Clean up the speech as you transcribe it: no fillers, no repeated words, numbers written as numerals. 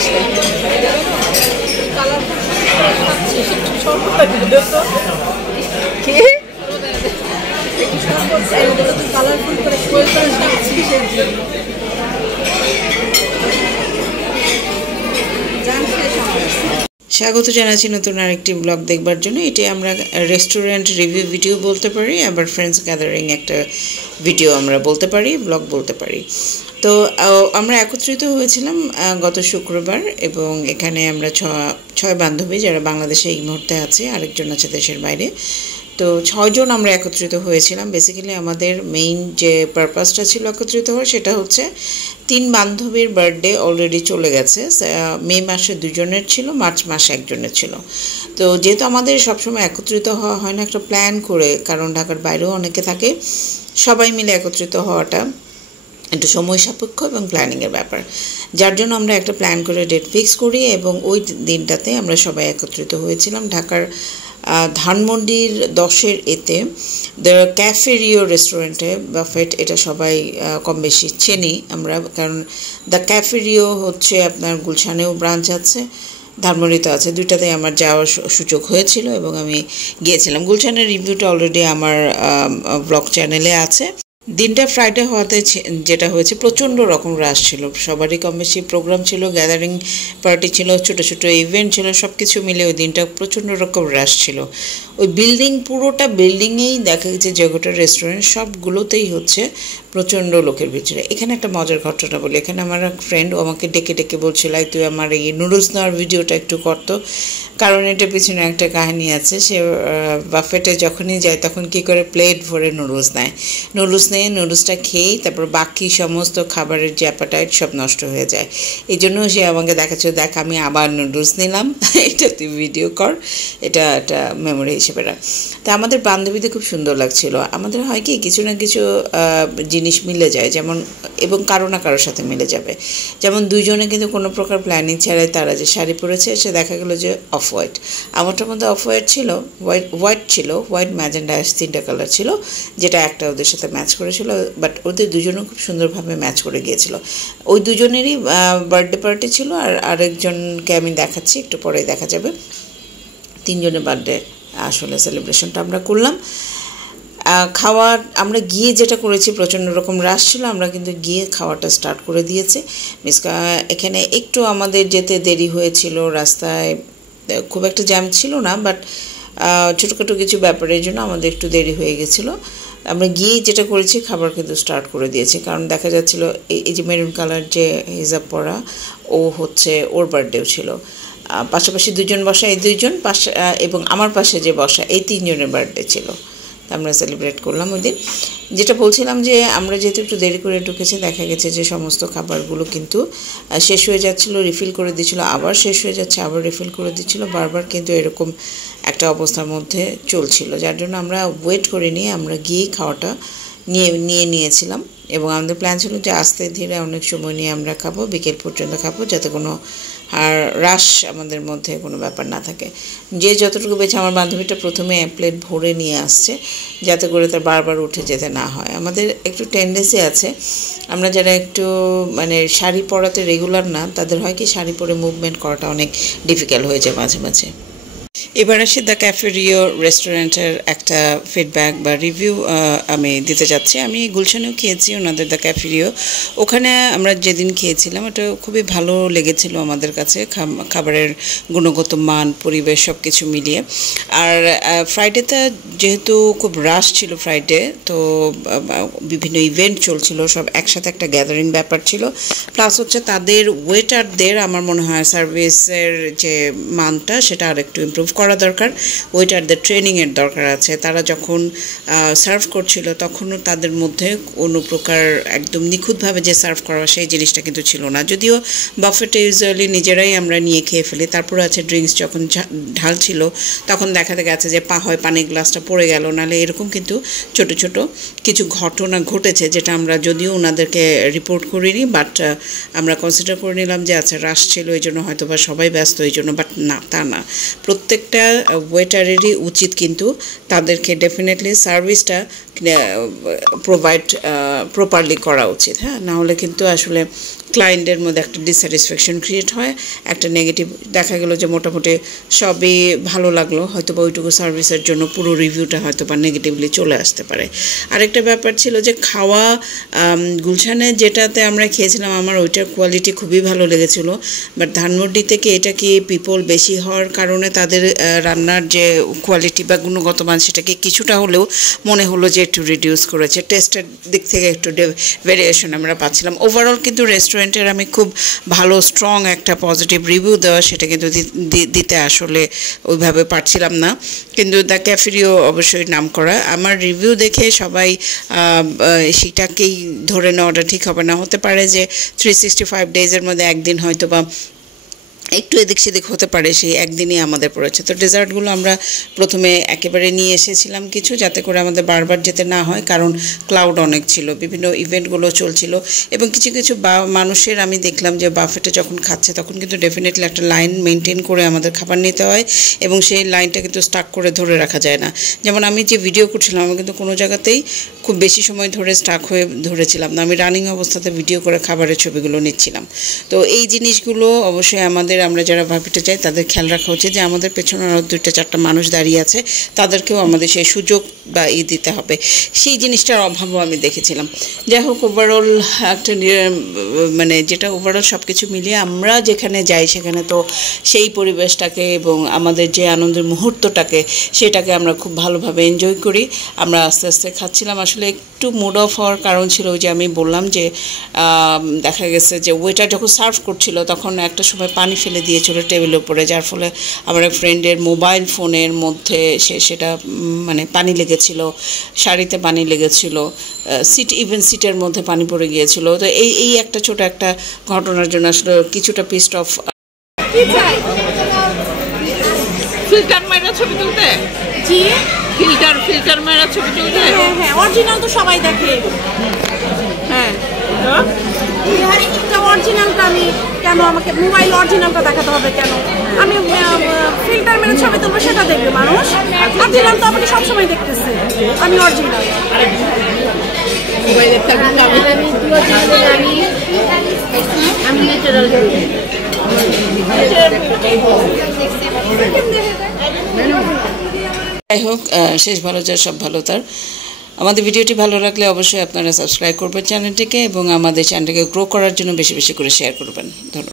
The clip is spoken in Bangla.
আসলে কি স্বাগত জানাচ্ছি নতুন আরেকটি ব্লগ দেখবার জন্য। এটি আমরা রেস্টুরেন্ট রিভিউ ভিডিও বলতে পারি, আবার ফ্রেন্ডস গ্যাদারিং একটা ভিডিও আমরা বলতে পারি, ব্লগ বলতে পারি। তো আমরা একত্রিত হয়েছিলাম গত শুক্রবার, এবং এখানে আমরা ছয় বান্ধবী যারা বাংলাদেশে এই মুহূর্তে আছে, আরেকজন আছে দেশের বাইরে। তো 6 জন আমরা একত্রিত হয়েছিলাম। বেসিক্যালি আমাদের মেইন যে পারপাসটা ছিল একত্রিত হওয়ার, সেটা হচ্ছে 3 বান্ধবীর বার্থডে অলরেডি চলে গেছে। মে মাসে 2 জনের ছিল, মার্চ মাসে 1 জনের ছিল। তো যেহেতু আমাদের সবসময় একত্রিত হওয়া হয় না একটা প্ল্যান করে, কারণ ঢাকার বাইরেও অনেকে থাকে, সবাই মিলে একত্রিত হওয়াটা একটু সময় সাপেক্ষ এবং প্ল্যানিংয়ের ব্যাপার, যার জন্য আমরা একটা প্ল্যান করে ডেট ফিক্স করি, এবং ওই দিনটাতে আমরা সবাই একত্রিত হয়েছিলাম ঢাকার ধানমন্ডির 10-এর এতে দ্য ক্যাফে রিও রেস্টুরেন্টে বাফেট। এটা সবাই কম বেশি চেনি আমরা, কারণ দ্য ক্যাফে রিও হচ্ছে আপনার গুলশানেও ব্রাঞ্চ আছে, ধানমন্ডিতে আছে, দুইটাতেই আমার যাওয়ার সুযোগ হয়েছিল এবং আমি গিয়েছিলাম। গুলশানের রিভিউটা অলরেডি আমার ব্লগ চ্যানেলে আছে। দিনটা ফ্রাইডে হওয়াতে যেটা হয়েছে, প্রচণ্ড রকম রাশ ছিল, সবারই কম বেশি প্রোগ্রাম ছিল, গ্যাদারিং পার্টি ছিল, ছোটো ছোটো ইভেন্ট ছিল, সব কিছু মিলে ওই দিনটা প্রচণ্ড রকম রাশ ছিল। ওই বিল্ডিং, পুরোটা বিল্ডিংয়েই দেখা গেছে যে গোটা রেস্টুরেন্ট সবগুলোতেই হচ্ছে প্রচণ্ড লোকের ভিতরে। এখানে একটা মজার ঘটনা বলি, এখানে আমার এক ফ্রেন্ড আমাকে ডেকে ডেকে বলছিল, তুই আমার এই নুডলস নেওয়ার ভিডিওটা একটু করতো, কারণ এটার পিছনে একটা কাহিনী আছে। সে বাফেটে যখনই যায় তখন কী করে প্লেট ভরে নুডলস নেয়, নুডলস নিয়ে নুডলসটা খেয়েই তারপর বাকি সমস্ত খাবারের যে অ্যাপাটাইট সব নষ্ট হয়ে যায়। এই জন্য সে আমাকে দেখাচ্ছে, দেখ আমি আবার নুডলস নিলাম, এটা তুই ভিডিও কর, এটা একটা মেমোরি হিসেবে রাখ। তা আমাদের বান্ধবীদের খুব সুন্দর লাগছিল। আমাদের হয় কি, কিছু না কিছু জিনিস মিলে যায়, যেমন, এবং কারো না কারোর সাথে মিলে যাবে। যেমন 2 জনে কিন্তু কোনো প্রকার প্ল্যানিং ছাড়াই তারা যে শাড়ি পরেছে, সে দেখা গেলো যে অফ হোয়াইট, আমারটার মধ্যে অফ হোয়াইট ছিল, হোয়াইট ছিল, হোয়াইট ম্যাজেন্ডা 3টা কালার ছিল, যেটা একটা ওদের সাথে ম্যাচ করেছিল, বাট ওদের 2 জনও খুব সুন্দরভাবে ম্যাচ করে গিয়েছিল। ওই 2 জনেরই বার্থডে পার্টি ছিল, আর আরেকজনকে আমি দেখাচ্ছি, একটু পরেই দেখা যাবে। 3 জনের বার্থডে আসলে সেলিব্রেশনটা আমরা করলাম। খাওয়ার আমরা গিয়ে যেটা করেছি, প্রচণ্ড রকম রাশ ছিল, আমরা কিন্তু গিয়ে খাওয়াটা স্টার্ট করে দিয়েছি। এখানে একটু আমাদের যেতে দেরি হয়েছিল, রাস্তায় খুব একটা জ্যাম ছিল না, বাট ছোটোখাটো কিছু ব্যাপারের জন্য আমাদের একটু দেরি হয়ে গেছিলো। আমরা গিয়ে যেটা করেছি, খাবার কিন্তু স্টার্ট করে দিয়েছি, কারণ দেখা যাচ্ছিলো এই যে মেরুন কালার যে হিজাব পরা, ও হচ্ছে ওর বার্থডেও ছিল। পাশাপাশি 2 জন বসা, এই 2 জন পাশে, এবং আমার পাশে যে বসা, এই 3 জনের বার্থডে ছিল। আমরা সেলিব্রেট করলাম ওই দিন। যেটা বলছিলাম যে আমরা যেহেতু একটু দেরি করে ঢুকেছি, দেখা গেছে যে সমস্ত খাবারগুলো কিন্তু শেষ হয়ে যাচ্ছিলো, রিফিল করে দিচ্ছিলো, আবার শেষ হয়ে যাচ্ছে, আবার রিফিল করে দিচ্ছিলো, বারবার কিন্তু এরকম একটা অবস্থার মধ্যে চলছিল, যার জন্য আমরা ওয়েট করে নিয়ে আমরা গিয়ে খাওয়াটা নিয়েছিলাম। এবং আমাদের প্ল্যান ছিল যে আস্তে ধীরে অনেক সময় নিয়ে আমরা খাবো, বিকেল পর্যন্ত খাবো, যাতে কোনো আর রাশ আমাদের মধ্যে কোনো ব্যাপার না থাকে। যে যতটুকু বেছে, আমার বান্ধবীটা প্রথমে প্লেট ভরে নিয়ে আসছে, যাতে করে তার বারবার উঠে যেতে না হয়। আমাদের একটু টেন্ডেন্সি আছে, আমরা যারা একটু মানে শাড়ি পরাতে রেগুলার না, তাদের হয় কি শাড়ি পরে মুভমেন্ট করাটা অনেক ডিফিকাল্ট হয়ে যায় মাঝে মাঝে। এবার আসি দ্য ক্যাফে রিও রেস্টুরেন্টের একটা ফিডব্যাক বা রিভিউ আমি দিতে যাচ্ছি। আমি গুলশানেও খেয়েছি ওনাদের দ্য ক্যাফে রিও, ওখানে আমরা যেদিন খেয়েছিলাম এটা খুবই ভালো লেগেছিল আমাদের কাছে, খাবারের গুণগত মান, পরিবেশ সব কিছু মিলিয়ে। আর ফ্রাইডেতে যেহেতু খুব রাশ ছিল ফ্রাইডে, তো বিভিন্ন ইভেন্ট চলছিল, সব একসাথে একটা গ্যাদারিং ব্যাপার ছিল, প্লাস হচ্ছে তাদের ওয়েটারদের আমার মনে হয় সার্ভিসের যে মানটা সেটা আরেকটু ইমপ্রুভ করা দরকার, ওয়েটারদের ট্রেনিংয়ের দরকার আছে। তারা যখন সার্ভ করছিল তখনও তাদের মধ্যে কোনো প্রকার একদম নিখুঁতভাবে যে সার্ভ করা সেই জিনিসটা কিন্তু ছিল না। যদিও বাফেটে ইউজুয়ালি নিজেরাই আমরা নিয়ে খেয়ে ফেলি, তারপর আছে ড্রিঙ্কস যখন ঢালছিল তখন দেখাতে গেছে যে হয় পানির গ্লাসটা পড়ে গেল, নাহলে এরকম কিন্তু ছোট ছোট কিছু ঘটনা ঘটেছে, যেটা আমরা যদিও ওনাদেরকে রিপোর্ট করিনি, বাট আমরা কনসিডার করে নিলাম যে আচ্ছা রাশ ছিল এই জন্য হয়তো বা সবাই ব্যস্ত এই জন্য, বাট না, তা না। প্রত্যেকটা প্রত্যেকটা ওয়েটারেরই উচিত কিন্তু তাদেরকে ডেফিনেটলি সার্ভিসটা প্রোভাইড প্রপারলি করা উচিত। হ্যাঁ, না হলে কিন্তু আসলে ক্লায়েন্টের মধ্যে একটা ডিসস্যাটিসফ্যাকশন ক্রিয়েট হয়, একটা নেগেটিভ দেখা গেল যে মোটামুটি সবই ভালো লাগলো, হয়তো বা ওইটুকু সার্ভিসের জন্য পুরো রিভিউটা হয়তো বা নেগেটিভলি চলে আসতে পারে। আরেকটা ব্যাপার ছিল যে খাওয়া, গুলশানে যেটাতে আমরা খেয়েছিলাম আমার ওইটার কোয়ালিটি খুবই ভালো লেগেছিল, বাট ধানমন্ডি থেকে এটা কি পিপল বেশি হওয়ার কারণে তাদের রান্নার যে কোয়ালিটি বা গুণগত মান সেটাকে কিছুটা হলেও মনে হলো যে একটু রিডিউস করেছে, টেস্টের দিক থেকে একটু ভেরিয়েশন আমরা পাচ্ছিলাম। ওভারঅল কিন্তু রেস্টুরেন্টের আমি খুব ভালো স্ট্রং একটা পজিটিভ রিভিউ দেওয়া সেটা কিন্তু দিতে আসলে ওইভাবে পারছিলাম না, কিন্তু দ্য ক্যাফেরিও অবশ্যই নাম করা। আমার রিভিউ দেখে সবাই সেটাকেই ধরে নেওয়াটা ঠিক হবে না, হতে পারে যে 365 ডেজের মধ্যে একদিন হয়তো বা একটু এদিক সেদিক হতে পারে, সেই একদিনই আমাদের পড়েছে। তো ডেজার্টগুলো আমরা প্রথমে একেবারে নিয়ে এসেছিলাম কিছু, যাতে করে আমাদের বারবার যেতে না হয়, কারণ ক্লাউড অনেক ছিল, বিভিন্ন ইভেন্টগুলো চলছিল, এবং কিছু কিছু মানুষের আমি দেখলাম যে বাফেটে যখন খাচ্ছে তখন কিন্তু ডেফিনেটলি একটা লাইন মেনটেন করে আমাদের খাবার নিতে হয়, এবং সেই লাইনটা কিন্তু স্টাক করে ধরে রাখা যায় না। যেমন আমি যে ভিডিও করছিলাম আমি কিন্তু কোনো জায়গাতেই খুব বেশি সময় ধরে স্টাক হয়ে ধরেছিলাম না, আমি রানিং অবস্থাতে ভিডিও করে খাবারের ছবিগুলো নিচ্ছিলাম। তো এই জিনিসগুলো অবশ্যই আমরা যারা বাফেটে যাই তাদের খেয়াল রাখা উচিত যে আমাদের পেছনে আরও 2-4টা মানুষ দাঁড়িয়ে আছে, তাদেরকেও আমাদের সেই সুযোগ বা দিতে হবে। সেই জিনিসটার অভাবও আমি দেখেছিলাম। যাই হোক, ওভারঅল একটা মানে যেটা ওভারঅল সব কিছু মিলিয়ে আমরা যেখানে যাই সেখানে তো সেই পরিবেশটাকে এবং আমাদের যে আনন্দের মুহূর্তটাকে সেটাকে আমরা খুব ভালোভাবে এনজয় করি। আমরা আস্তে আস্তে খাচ্ছিলাম। আসলে একটু মুড অফ হওয়ার কারণ ছিল ওই যে আমি বললাম যে দেখা গেছে যে ওয়েটার যখন সার্ভ করছিল তখন একটা সময় পানি ফেলে দিয়েছিল টেবিলের উপরে, যার ফলে আমার এক ফ্রেন্ডের মোবাইল ফোনের মধ্যে সেটা মানে পানি লেগেছিল, শাড়িতে পানি লেগেছিল, সিটের মধ্যে পানি পড়ে গিয়েছিল। তো এই একটা ছোট একটা ঘটনার জন্য আসলে কিছুটা পিসড অফ। ফিল্টার মাইরা ছবি তুলতে, জি ফিল্টার মাইরা ছবি তুলতে, হ্যাঁ অরিজিনাল তো সবাই দেখে। হ্যাঁ অরিজিনালটা আমি কেন, আমাকে মোবাইল অরিজিনালটা দেখাতে হবে কেন? আমি ফিল্টার মেরে ছবি তুলবো, সেটা দেখবে মানুষ। অরিজিনাল তো আমাকে সবসময় দেখতেছে, আমি অরিজিনাল। যাই হোক, শেষ ভালো যার সব ভালো তার। আমাদের ভিডিওটি ভালো লাগলে অবশ্যই আপনারা সাবস্ক্রাইব করবেন চ্যানেলটিকে, এবং আমাদের চ্যানেলটিকে গ্রো করার জন্য বেশি বেশি করে শেয়ার করবেন। ধন্যবাদ।